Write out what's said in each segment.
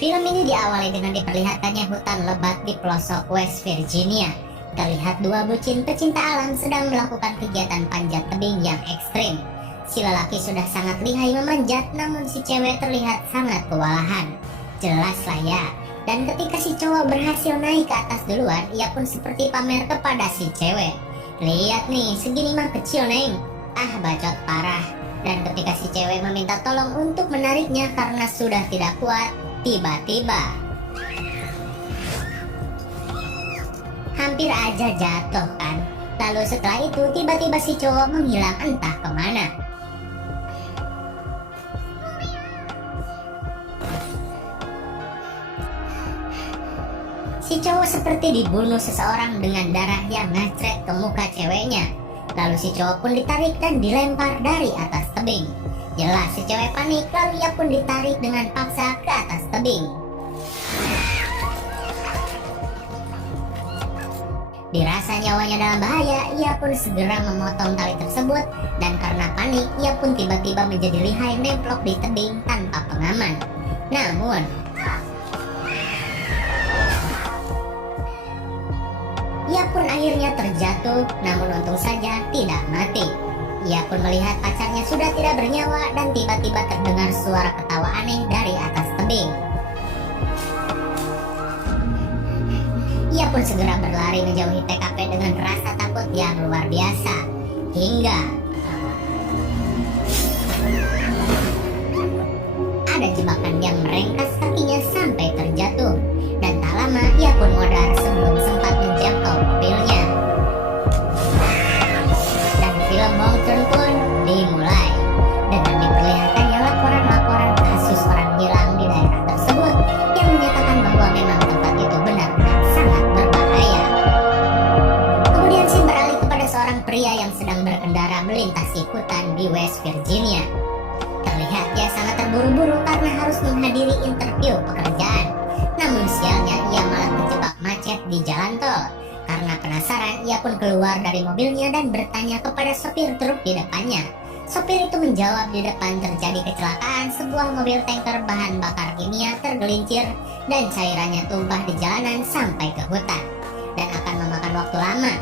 Film ini diawali dengan diperlihatkannya hutan lebat di pelosok West Virginia. Terlihat dua bucin pecinta alam sedang melakukan kegiatan panjat tebing yang ekstrim. Si lelaki sudah sangat lihai memanjat, namun si cewek terlihat sangat kewalahan. Jelas lah ya. Dan ketika si cowok berhasil naik ke atas duluan, ia pun seperti pamer kepada si cewek. Lihat nih, segini mah kecil neng. Ah, bacot parah. Dan ketika si cewek meminta tolong untuk menariknya karena sudah tidak kuat, tiba-tiba hampir aja jatuh kan. Lalu setelah itu tiba-tiba si cowok menghilang entah kemana. Si cowok seperti dibunuh seseorang dengan darah yang ngacret ke muka ceweknya. Lalu si cowok pun ditarik dan dilempar dari atas tebing. Jelas si cewek panik, lalu ia pun ditarik dengan paksa ke atas tebing. Dirasa nyawanya dalam bahaya, ia pun segera memotong tali tersebut. Dan karena panik, ia pun tiba-tiba menjadi lihai nemplok di tebing tanpa pengaman. Namun ia pun akhirnya terjatuh, namun untung saja tidak mati. Ia pun melihat pacarnya sudah tidak bernyawa dan tiba-tiba terdengar suara ketawa aneh dari atas tebing. Ia pun segera berlari menjauhi TKP dengan rasa takut yang luar biasa. Hingga ada jebakan yang merengkas kakinya sampai terjatuh. Dan tak lama ia pun modar sebelum sempat menjangkau mobilnya. Dan film Wrong Turn pun dimulai dengan diperlihatkannya laporan-laporan kasus orang hilang di daerah tersebut yang menyatakan bahwa memang tempat itu benar-benar sangat berbahaya. Kemudian scene beralih kepada seorang pria yang sedang berkendara melintasi hutan di West Virginia. Terlihat dia sangat terburu-buru karena harus menghadiri interview pekerjaan. Namun sialnya ia malah terjebak macet di jalan tol. Karena penasaran, ia pun keluar dari mobilnya dan bertanya kepada sopir truk di depannya. Sopir itu menjawab di depan terjadi kecelakaan, sebuah mobil tanker bahan bakar kimia tergelincir dan cairannya tumpah di jalanan sampai ke hutan. Dan akan memakan waktu lama.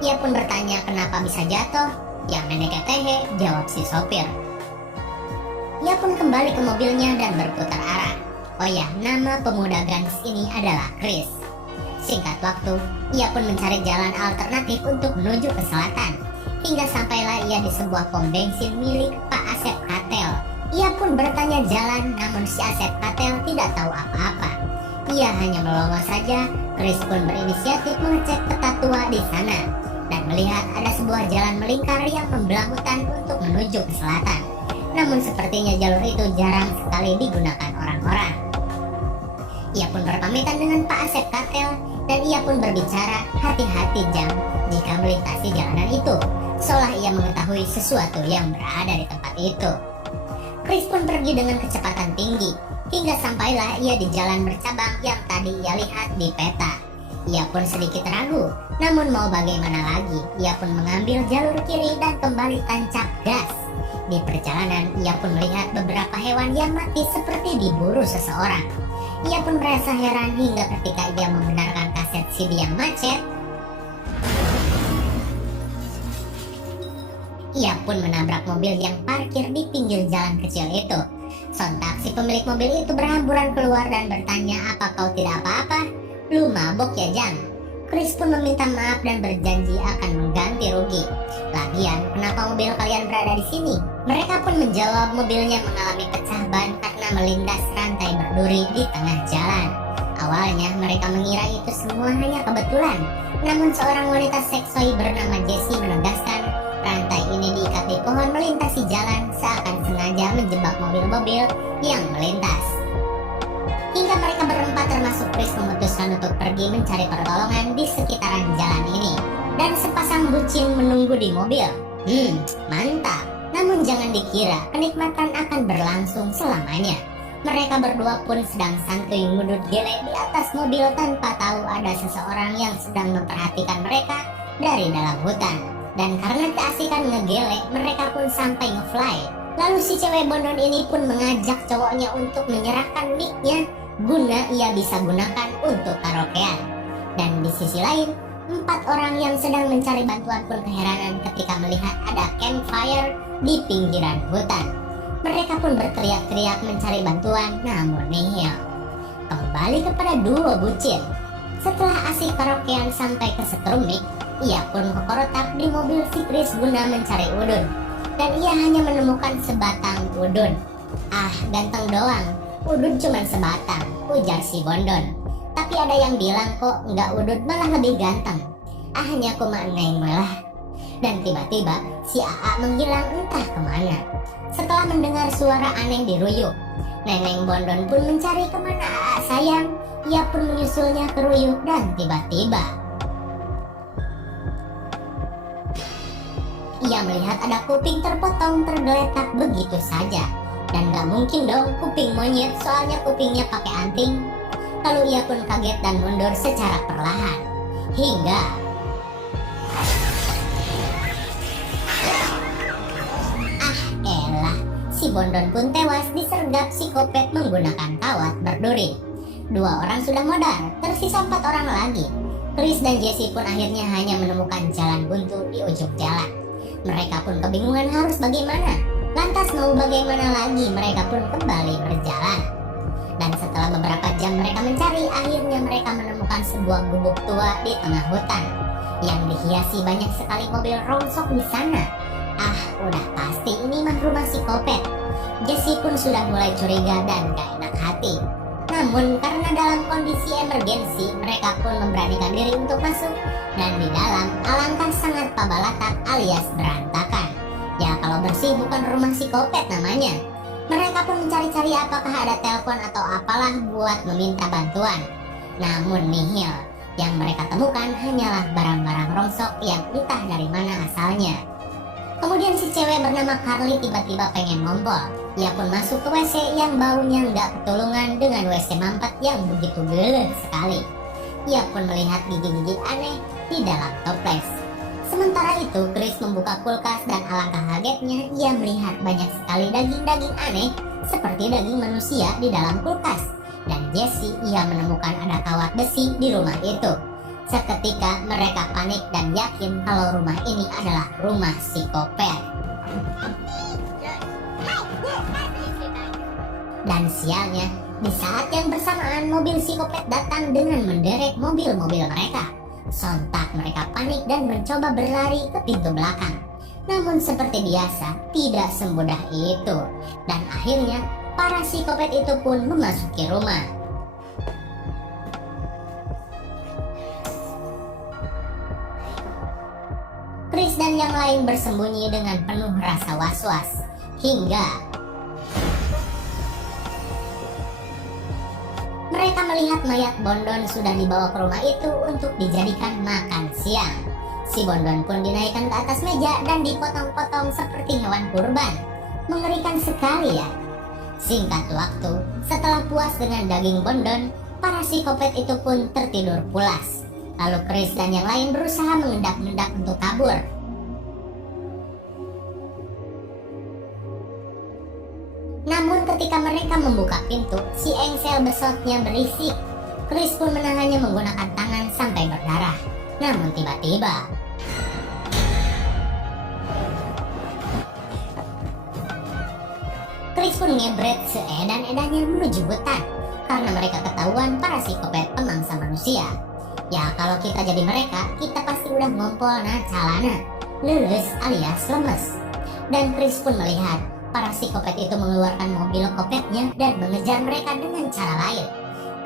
Ia pun bertanya kenapa bisa jatuh. Yang nenek tehe, jawab si sopir. Ia pun kembali ke mobilnya dan berputar arah. Oh ya, nama pemuda ganteng ini adalah Chris. Singkat waktu, ia pun mencari jalan alternatif untuk menuju ke selatan. Hingga sampailah ia di sebuah pom bensin milik Pak Asep Katel. Ia pun bertanya jalan, namun si Asep Katel tidak tahu apa-apa. Ia hanya melongo saja. Chris pun berinisiatif mengecek peta tua di sana dan melihat ada sebuah jalan melingkar yang membelah hutan untuk menuju ke selatan. Namun sepertinya jalur itu jarang sekali digunakan orang-orang. Ia pun berpamitan dengan Pak Asep Katel dan ia pun berbicara, hati-hati jam jika melintasi jalanan itu, seolah ia mengetahui sesuatu yang berada di tempat itu. Chris pun pergi dengan kecepatan tinggi hingga sampailah ia di jalan bercabang yang tadi ia lihat di peta. Ia pun sedikit ragu, namun mau bagaimana lagi, ia pun mengambil jalur kiri dan kembali tancap gas. Di perjalanan, ia pun melihat beberapa hewan yang mati seperti diburu seseorang. Ia pun merasa heran hingga ketika ia membenarkan kaset CD yang macet, ia pun menabrak mobil yang parkir di pinggir jalan kecil itu. Sontak si pemilik mobil itu berhamburan keluar dan bertanya, apa kau tidak apa-apa? Lu mabok ya Jang? Chris pun meminta maaf dan berjanji akan mengganti rugi. Lagian, kenapa mobil kalian berada di sini? Mereka pun menjawab mobilnya mengalami pecah ban karena melindas rantai berduri di tengah jalan. Awalnya mereka mengira itu semua hanya kebetulan. Namun seorang wanita seksoi bernama Jessie menegaskan rantai ini diikat di pohon melintasi jalan seakan sengaja menjebak mobil-mobil yang melintas. Hingga mereka berempat termasuk Chris memutuskan untuk pergi mencari pertolongan di sekitaran jalan ini. Dan sepasang bucin menunggu di mobil. Mantap. Namun jangan dikira kenikmatan akan berlangsung selamanya. Mereka berdua pun sedang santuy ngudut gele di atas mobil tanpa tahu ada seseorang yang sedang memperhatikan mereka dari dalam hutan. Dan karena keasikan ngegele, mereka pun sampai ngefly. Lalu si cewek bondon ini pun mengajak cowoknya untuk menyerahkan mic-nya guna ia bisa gunakan untuk karaokean. Dan di sisi lain, 4 orang yang sedang mencari bantuan pun keheranan ketika melihat ada campfire di pinggiran hutan. Mereka pun berteriak-teriak mencari bantuan, namun nihil. Kembali kepada duo bucin. Setelah asik karaokean sampai kesetrumik, ia pun kekorotak di mobil si Chris guna mencari udun. Dan ia hanya menemukan sebatang udun. "Ah, ganteng doang, udun cuman sebatang," ujar si Bondon. "Tapi ada yang bilang kok nggak udun malah lebih ganteng. Ah, hanya kuma neng malah." Dan tiba-tiba si AA menghilang entah kemana. Setelah mendengar suara aneh diruyuk, Neneng Bondon pun mencari kemana AA sayang. Ia pun menyusulnya ke ruyuk dan tiba-tiba ia melihat ada kuping terpotong tergeletak begitu saja. Dan gak mungkin dong kuping monyet, soalnya kupingnya pakai anting. Lalu ia pun kaget dan mundur secara perlahan. Hingga si Bondon pun tewas disergap psikopat menggunakan kawat berduri. 2 orang sudah modal, tersisa 4 orang lagi. Chris dan Jesse pun akhirnya hanya menemukan jalan buntu di ujung jalan. Mereka pun kebingungan harus bagaimana. Lantas mau bagaimana lagi, mereka pun kembali berjalan. Dan setelah beberapa jam mereka mencari, akhirnya mereka menemukan sebuah gubuk tua di tengah hutan yang dihiasi banyak sekali mobil rongsok di sana. Ah, udah pasti ini mah rumah psikopat. Jesse pun sudah mulai curiga dan gak enak hati. Namun karena dalam kondisi emergensi, mereka pun memberanikan diri untuk masuk. Dan di dalam alangkah sangat pabalatak alias berantakan. Ya kalau bersih bukan rumah psikopat namanya. Mereka pun mencari-cari apakah ada telepon atau apalah buat meminta bantuan. Namun nihil. Yang mereka temukan hanyalah barang-barang rongsok yang entah dari mana asalnya. Kemudian si cewek bernama Carly tiba-tiba pengen ngompol. Ia pun masuk ke WC yang baunya nggak ketulungan dengan WC mampet yang begitu geleh sekali. Ia pun melihat gigi-gigi aneh di dalam toples. Sementara itu Chris membuka kulkas dan alangkah kagetnya ia melihat banyak sekali daging-daging aneh seperti daging manusia di dalam kulkas. Dan Jesse ia menemukan ada kawat besi di rumah itu. Seketika mereka panik dan yakin kalau rumah ini adalah rumah psikopat. Dan sialnya, di saat yang bersamaan mobil psikopat datang dengan menderek mobil-mobil mereka. Sontak mereka panik dan mencoba berlari ke pintu belakang. Namun seperti biasa, tidak semudah itu. Dan akhirnya, para psikopat itu pun memasuki rumah. Chris dan yang lain bersembunyi dengan penuh rasa was-was. Hingga mereka melihat mayat Bondon sudah dibawa ke rumah itu untuk dijadikan makan siang. Si Bondon pun dinaikkan ke atas meja dan dipotong-potong seperti hewan kurban. Mengerikan sekali ya. Singkat waktu, setelah puas dengan daging Bondon, para psikopat itu pun tertidur pulas. Lalu Chris dan yang lain berusaha mengendap-endap untuk kabur. Namun ketika mereka membuka pintu, si engsel besotnya berisik. Chris pun menahannya menggunakan tangan sampai berdarah. Namun tiba-tiba Chris pun ngebret seedan-edannya menuju hutan. Karena mereka ketahuan para psikopat pemangsa manusia. Ya kalau kita jadi mereka, kita pasti udah ngompol calana, lulus alias lemes. Dan Chris pun melihat para psikopat itu mengeluarkan mobil kopetnya dan mengejar mereka dengan cara lain.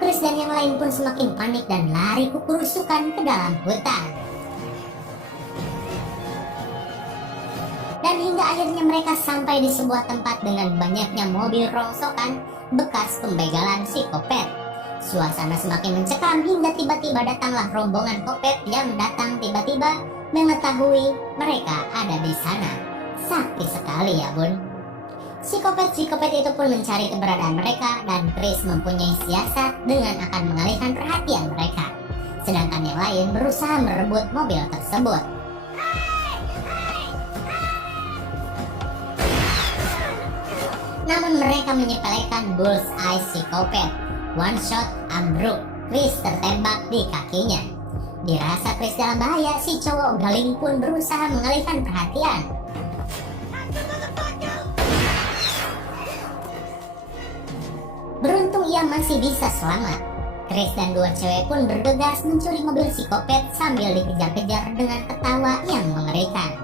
Chris dan yang lain pun semakin panik dan lari kukurusukan ke dalam hutan. Dan hingga akhirnya mereka sampai di sebuah tempat dengan banyaknya mobil rongsokan bekas pembegalan psikopat. Suasana semakin mencekam hingga tiba-tiba datanglah rombongan kopet yang datang tiba-tiba mengetahui mereka ada di sana. Sakti sekali ya bun. Psikopat-psikopat itu pun mencari keberadaan mereka dan Chris mempunyai siasat dengan akan mengalihkan perhatian mereka. Sedangkan yang lain berusaha merebut mobil tersebut. Namun mereka menyepelekan bullseye psikopat. One shot ambruk, Chris tertembak di kakinya. Dirasa Chris dalam bahaya, si cowok galing pun berusaha mengalihkan perhatian. Beruntung ia masih bisa selamat. Chris dan dua cewek pun bergegas mencuri mobil psikopat sambil dikejar-kejar dengan ketawa yang mengerikan.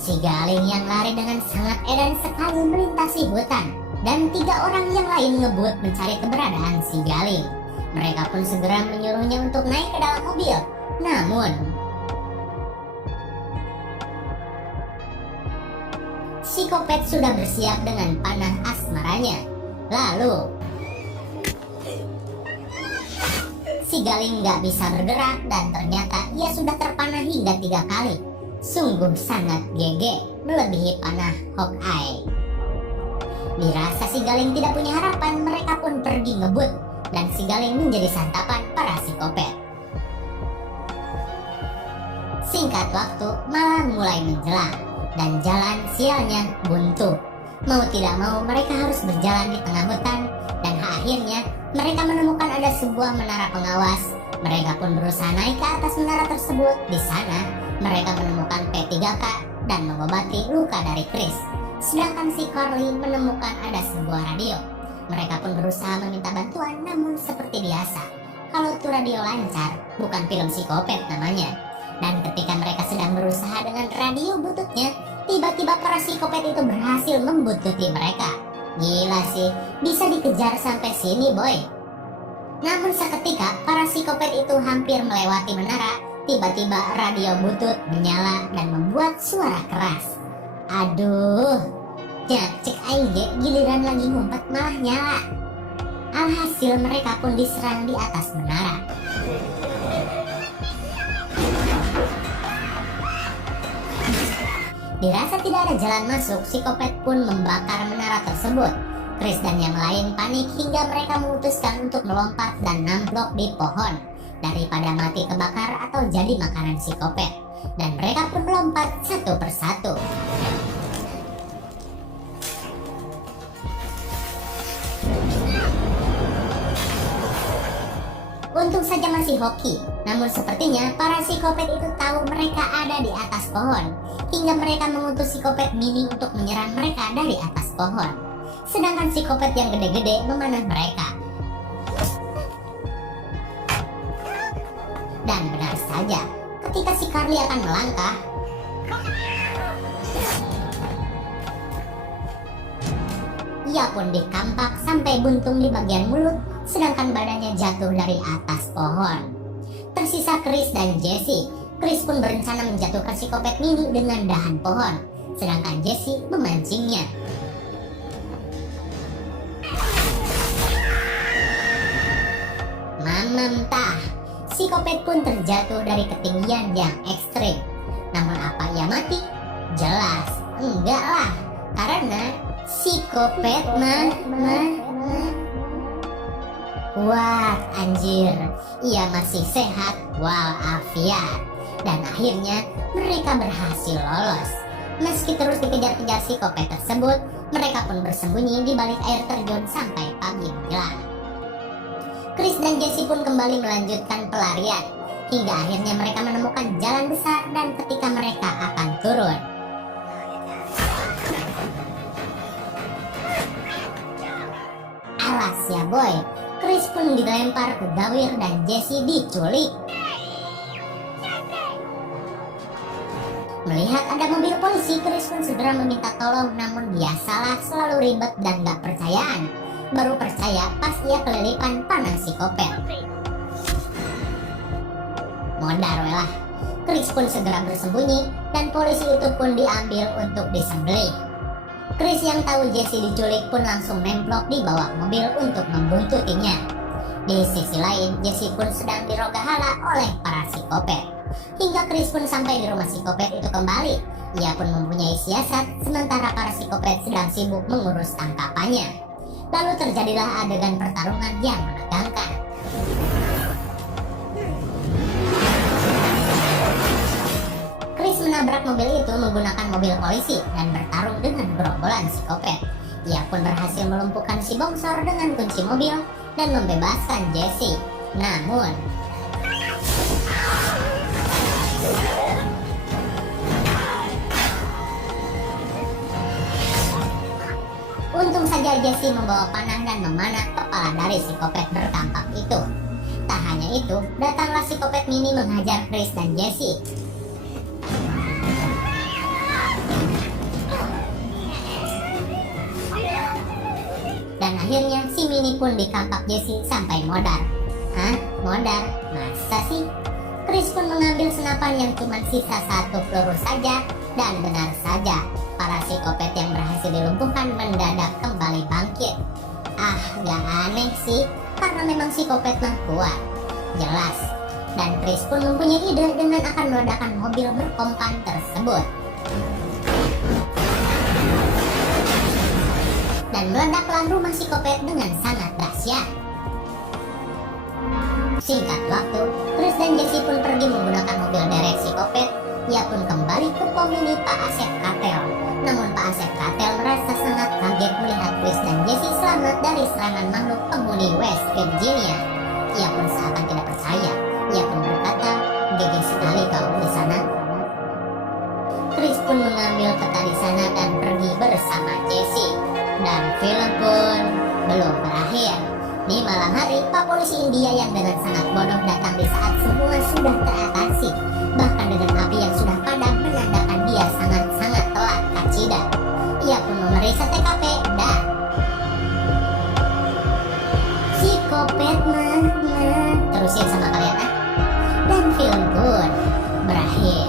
Si Galing yang lari dengan sangat edan sekali melintasi hutan, dan 3 orang yang lain ngebut mencari keberadaan si Galing. Mereka pun segera menyuruhnya untuk naik ke dalam mobil. Namun, psikopat sudah bersiap dengan panah asmaranya. Lalu, si Galing nggak bisa bergerak dan ternyata ia sudah terpanah hingga 3 kali. Sungguh sangat GG, melebihi panah Hawkeye. Dirasa si Galing tidak punya harapan, mereka pun pergi ngebut, dan si Galing menjadi santapan para psikopat. Singkat waktu, malam mulai menjelang, dan jalan sialnya buntu. Mau tidak mau mereka harus berjalan di tengah hutan, dan akhirnya mereka menemukan ada sebuah menara pengawas. Mereka pun berusaha naik ke atas menara tersebut. Di sana mereka menemukan P3K dan mengobati luka dari Chris. Sedangkan si Carly menemukan ada sebuah radio. Mereka pun berusaha meminta bantuan, namun seperti biasa, kalau itu radio lancar, bukan film psikopat namanya. Dan ketika mereka sedang berusaha dengan radio bututnya, tiba-tiba para psikopat itu berhasil membututi mereka. Gila sih, bisa dikejar sampai sini boy. Namun seketika para psikopat itu hampir melewati menara, tiba-tiba radio butut menyala dan membuat suara keras. Aduh, cek aing giliran lagi ngumpet malah nyala. Alhasil mereka pun diserang di atas menara. Dirasa tidak ada jalan masuk, psikopat pun membakar menara tersebut. Chris dan yang lain panik hingga mereka memutuskan untuk melompat dan namplok di pohon daripada mati kebakar atau jadi makanan psikopat. Dan mereka pun melompat satu persatu. Untung saja masih hoki, namun sepertinya para psikopat itu tahu mereka ada di atas pohon, hingga mereka mengutus psikopat mini untuk menyerang mereka dari atas pohon. Sedangkan psikopat yang gede-gede memanah mereka. Dan benar saja, ketika si Carly akan melangkah, ia pun dikampak sampai buntung di bagian mulut, sedangkan badannya jatuh dari atas pohon. Tersisa Chris dan Jesse. Chris pun berencana menjatuhkan psikopat mini dengan dahan pohon, sedangkan Jesse memancingnya. Mentah, psikopat pun terjatuh dari ketinggian yang ekstrim. Namun apa ia mati? Jelas enggak lah, karena psikopat wah anjir, ia masih sehat walafiat. Dan akhirnya mereka berhasil lolos. Meski terus dikejar-kejar psikopat tersebut, mereka pun bersembunyi di balik air terjun sampai pagi menjelang. Chris dan Jesse pun kembali melanjutkan pelarian, hingga akhirnya mereka menemukan jalan besar dan ketika mereka akan turun, alas ya boy, Chris pun dilempar ke gawir dan Jesse diculik. Melihat ada mobil polisi, Chris pun segera meminta tolong, namun biasalah selalu ribet dan gak percayaan. Baru percaya pas ia kelilipan panah psikopat. Modar welah. Chris pun segera bersembunyi dan polisi itu pun diambil untuk disembelih. Chris yang tahu Jesse diculik pun langsung nemplok di bawah mobil untuk membuntutinya. Di sisi lain, Jesse pun sedang dirogahala oleh para psikopat. Hingga Chris pun sampai di rumah psikopat itu kembali. Ia pun mempunyai siasat, sementara para psikopat sedang sibuk mengurus tangkapannya. Lalu terjadilah adegan pertarungan yang menegangkan. Chris menabrak mobil itu menggunakan mobil polisi dan bertarung dengan gerombolan psikopat. Ia pun berhasil melumpuhkan si bongsor dengan kunci mobil dan membebaskan Jesse. Namun, untung saja Jesse membawa panah dan memanah kepala dari psikopat berkampak itu. Tak hanya itu, datanglah psikopat mini menghajar Chris dan Jesse. Dan akhirnya si Mini pun dikampak Jesse sampai modar. Hah? Modar? Masa sih? Chris pun mengambil senapan yang cuma sisa 1 peluru saja. Dan benar saja, para psikopat yang berhasil dilumpuhkan mendadak kembali bangkit. Ah, gak aneh sih, karena memang psikopat mah kuat. Jelas. Dan Chris pun mempunyai ide dengan akan meledakkan mobil berkompan tersebut. Dan meledaklah rumah psikopat dengan sangat dahsyat. Singkat waktu, Chris dan Jesse pun pergi menggunakan mobil derek psikopat. Ia pun kembali ke pom mini Pak Asep Katel. Namun Pak Asep Katel merasa sangat kaget melihat Chris dan Jesse selamat dari serangan makhluk penghuni West Virginia. Ia pun seakan tidak percaya. Ia pun berkata, "GG sekali kau di sana." Chris pun mengambil peta di sana dan pergi bersama Jesse. Dan film pun belum berakhir. Di malam hari, Pak Polisi India yang dengan sangat bodoh datang di saat semua sudah teratasi. Bahkan dengan api yang sudah padam menandakan dia sangat-sangat telat kacida. Ia pun memeriksa TKP dan psikopat mana? Terusin sama kalian ah. Dan film pun berakhir.